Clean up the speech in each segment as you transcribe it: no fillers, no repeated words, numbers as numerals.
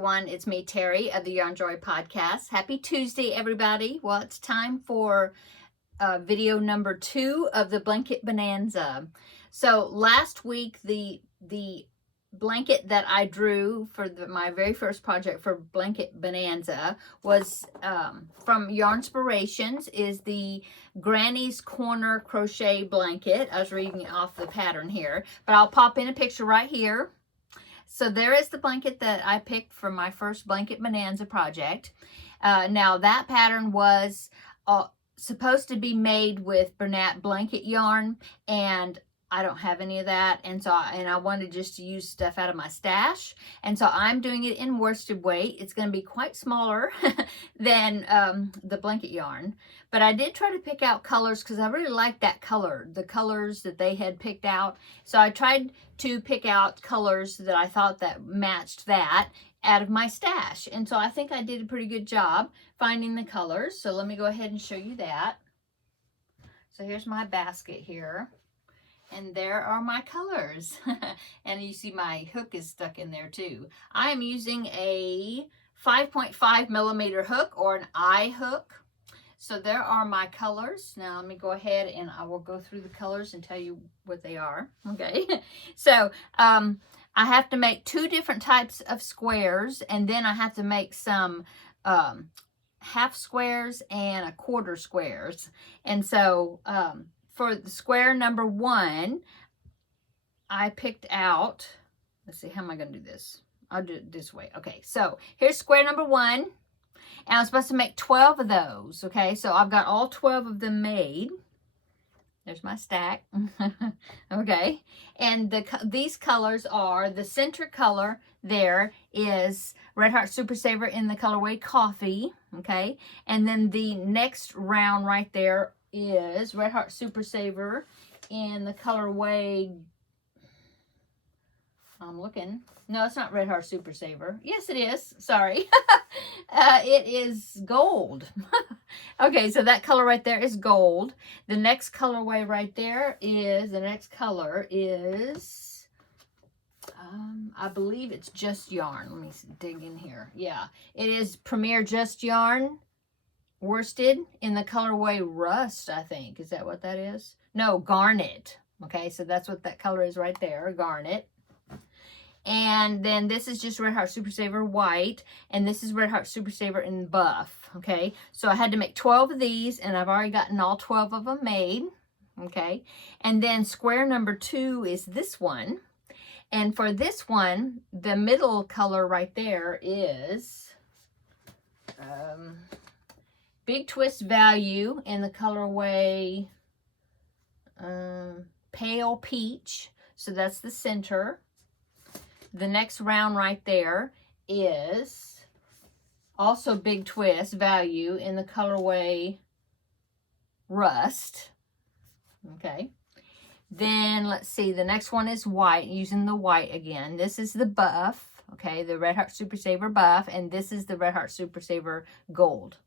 everyone. It's me, Terry, of the Yarn Joy Podcast. Happy Tuesday, everybody. Well, it's time for video number 2 of the Blanket Bonanza. So last week, the blanket that I drew for my very first project for Blanket Bonanza was from Yarnspirations, is the Granny's Corner crochet blanket. I was reading off the pattern here, but I'll pop in a picture right here. So there is the blanket that I picked for my first Blanket Bonanza project. Now that pattern was supposed to be made with Bernat blanket yarn, and I don't have any of that, and I wanted just to use stuff out of my stash, and so I'm doing it in worsted weight. It's going to be quite smaller than the blanket yarn, but I did try to pick out colors because I really liked that color, the colors that they had picked out. So I tried to pick out colors that I thought that matched that out of my stash, and so I think I did a pretty good job finding the colors. So let me go ahead and show you that. So here's my basket here. And there are my colors. And you see my hook is stuck in there too. I am using a 5.5 millimeter hook, or an eye hook. So there are my colors. Now let me go ahead and I will go through the colors and tell you what they are. Okay. So I have to make 2 different types of squares, and then I have to make some half squares and a quarter squares. And so for the square number 1, I picked out, let's see, how am I going to do this? I'll do it this way. Okay, so here's square number 1, and I'm supposed to make 12 of those. Okay, so I've got all 12 of them made. There's my stack. Okay, and these colors are, the center color there is Red Heart Super Saver in the colorway Coffee. Okay, and then the next round right there is Red Heart Super Saver in the colorway, I'm looking, no, it's not Red Heart Super Saver. Yes, it is. Sorry. It is gold. Okay, so that color right there is gold. The next colorway right there is, the next color is, I believe it's Just Yarn. Let me dig in here. Yeah, it is Premier Just Yarn worsted in the colorway Rust, I think. Is that what that is? No, Garnet. Okay, so that's what that color is right there, Garnet. And then this is just Red Heart Super Saver White, and this is Red Heart Super Saver in Buff. Okay, so I had to make 12 of these, and I've already gotten all 12 of them made. Okay, and then square number 2 is this one. And for this one, the middle color right there is Big Twist Value in the colorway Pale Peach. So that's the center. The next round right there is also Big Twist Value in the colorway Rust. Okay. Then let's see, the next one is white, using the white again. This is the Buff, okay, the Red Heart Super Saver Buff, and this is the Red Heart Super Saver Gold.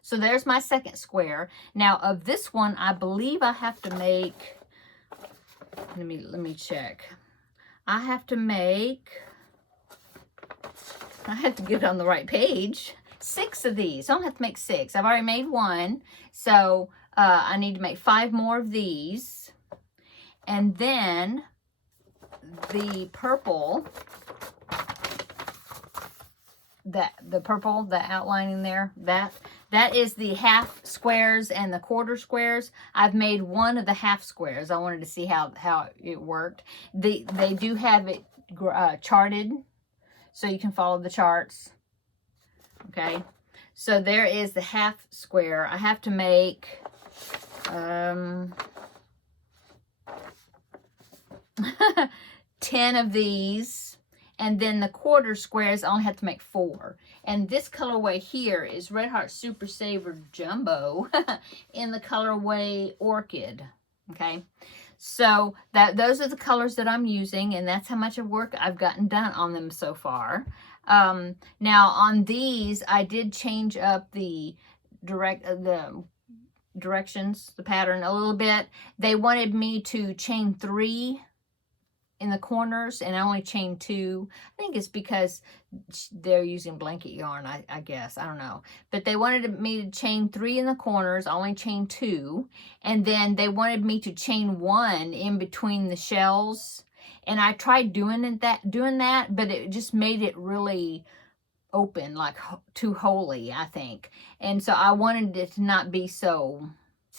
So there's my second square. Now of this one, I believe I have to make, let me check. I have to get on the right page. 6 of these. I don't have to make 6. I've already made 1. So I need to make 5 more of these. And then the purple, the outlining there, that is the half squares and the quarter squares. I've made 1 of the half squares. I wanted to see how it worked. They do have it charted, so you can follow the charts. Okay, so there is the half square. I have to make 10 of these, and then the quarter squares I only have to make 4. And this colorway here is Red Heart Super Saver Jumbo in the colorway Orchid. Okay, so those are the colors that I'm using, and that's how much of work I've gotten done on them so far. Now on these, I did change up the directions, the pattern a little bit. They wanted me to chain 3 in the corners, and I only chained 2. I think it's because they're using blanket yarn, I guess. I don't know. But they wanted me to chain 3 in the corners. I only chained 2. And then they wanted me to chain 1 in between the shells. And I tried doing that, but it just made it really open, like too holy, I think. And so I wanted it to not be so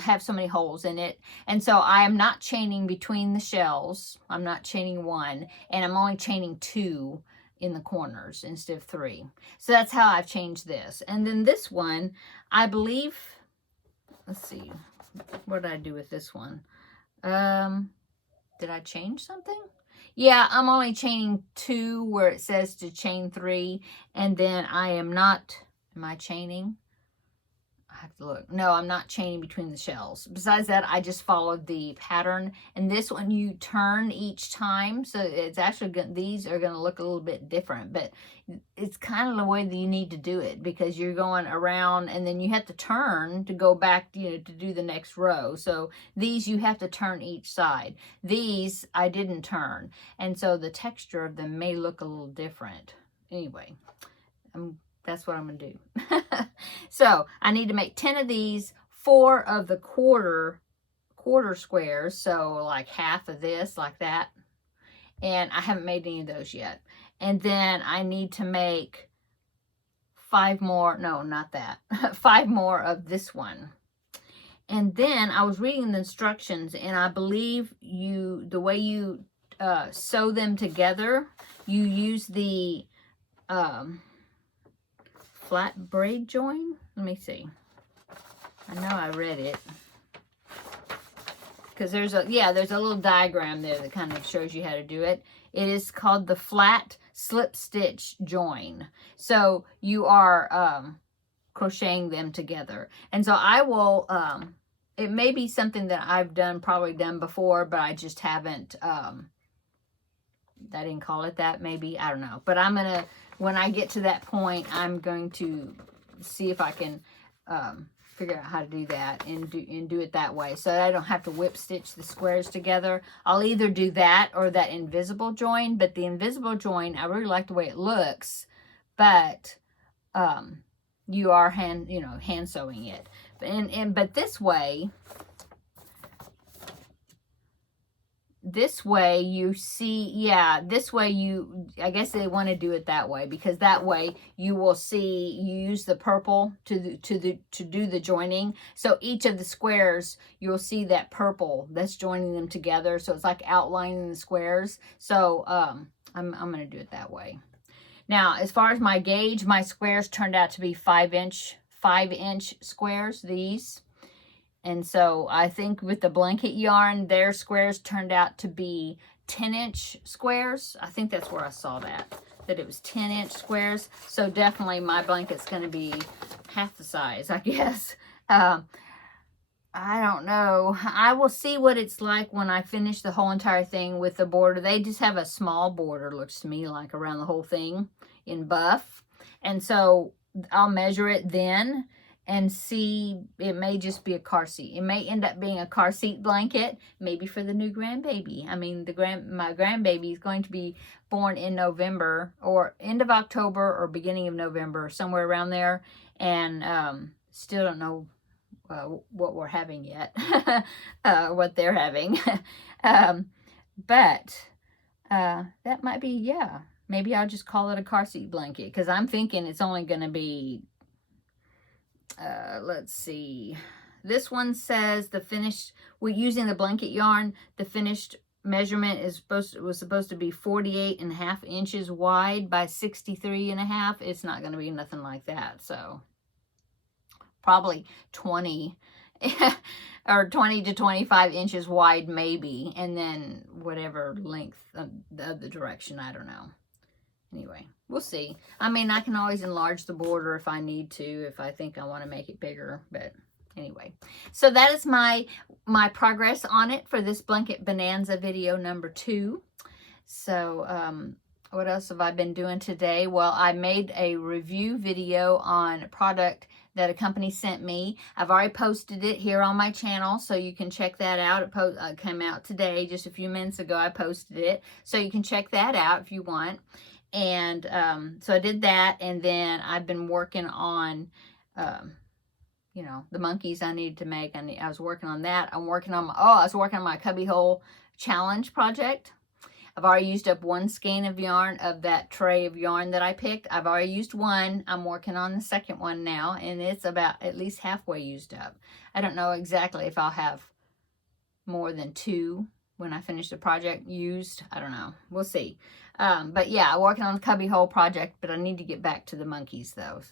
have so many holes in it. And so I am not chaining between the shells. I'm not chaining 1, and I'm only chaining 2 in the corners instead of 3. So that's how I've changed this. And then this one, I believe, let's see, what did I do with this one? Did I change something? Yeah, I'm only chaining 2 where it says to chain 3, and then I am not, am I chaining? I have to look. No, I'm not chaining between the shells. Besides that, I just followed the pattern. And this one you turn each time. So it's actually good. These are going to look a little bit different. But it's kind of the way that you need to do it. Because you're going around and then you have to turn to go back, you know, to do the next row. So these you have to turn each side. These I didn't turn. And so the texture of them may look a little different. Anyway, that's what I'm going to do. So I need to make 10 of these, 4 of the quarter squares. So like half of this, like that. And I haven't made any of those yet. And then I need to make 5 more. No, not that. 5 more of this one. And then I was reading the instructions, and I believe the way you sew them together, you use the flat braid join. Let me see. I know I read it. Because there's a little diagram there that kind of shows you how to do it. It is called the flat slip stitch join. So you are crocheting them together. And so I will, it may be something that I've probably done before, but I just haven't, I didn't call it that maybe. I don't know. But I'm going to, when I get to that point, I'm going to see if I can figure out how to do that and do it that way, so that I don't have to whip stitch the squares together. I'll either do that or that invisible join. But the invisible join, I really like the way it looks, but you are hand sewing it. But this way you see, this way I guess they want to do it that way, because that way you will see, you use the purple to do the joining. So each of the squares, you'll see that purple that's joining them together. So it's like outlining the squares. So I'm going to do it that way. Now, as far as my gauge, my squares turned out to be 5-inch squares, these. And so I think with the blanket yarn, their squares turned out to be 10-inch squares. I think that's where I saw that it was 10-inch squares. So definitely my blanket's going to be half the size, I guess. I don't know. I will see what it's like when I finish the whole entire thing with the border. They just have a small border, looks to me like, around the whole thing in buff. And so I'll measure it then and see. It may just be a car seat. It may end up being a car seat blanket, maybe for the new grandbaby. I mean, my grandbaby is going to be born in November, or end of October or beginning of November, somewhere around there. And still don't know what we're having yet, what they're having. But that might be, maybe I'll just call it a car seat blanket, because I'm thinking it's only going to be, let's see, this one says we're using the blanket yarn, the finished measurement was supposed to be 48.5 inches wide by 63.5. It's not going to be nothing like that. So probably 20 or 20 to 25 inches wide maybe, and then whatever length of the other direction, I don't know. Anyway, we'll see. I mean, I can always enlarge the border if I need to, if I think I want to make it bigger. But anyway, so that is my progress on it for this Blanket Bonanza video number 2. So what else have I been doing today? Well, I made a review video on a product that a company sent me. I've already posted it here on my channel, so you can check that out. It came out today, just a few minutes ago I posted it, so you can check that out if you want. And so I did that, and then I've been working on you know, the monkeys I needed to make. I was working on that. I was working on my cubbyhole challenge project. I've already used up one skein of yarn of that tray of yarn that I picked. I've already used one. I'm working on the second one now, and it's about at least halfway used up. I don't know exactly if I'll have more than 2 when I finish the project used. I don't know. We'll see. But yeah, I'm working on the cubbyhole project, but I need to get back to the monkeys, though.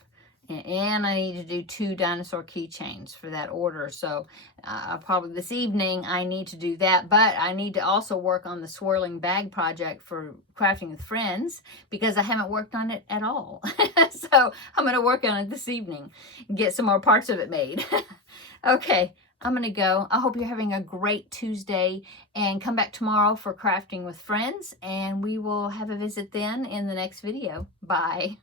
And I need to do 2 dinosaur keychains for that order. So probably this evening I need to do that. But I need to also work on the swirling bag project for Crafting with Friends, because I haven't worked on it at all. So I'm going to work on it this evening and get some more parts of it made. Okay, I'm going to go. I hope you're having a great Tuesday, and come back tomorrow for Crafting with Friends, and we will have a visit then in the next video. Bye.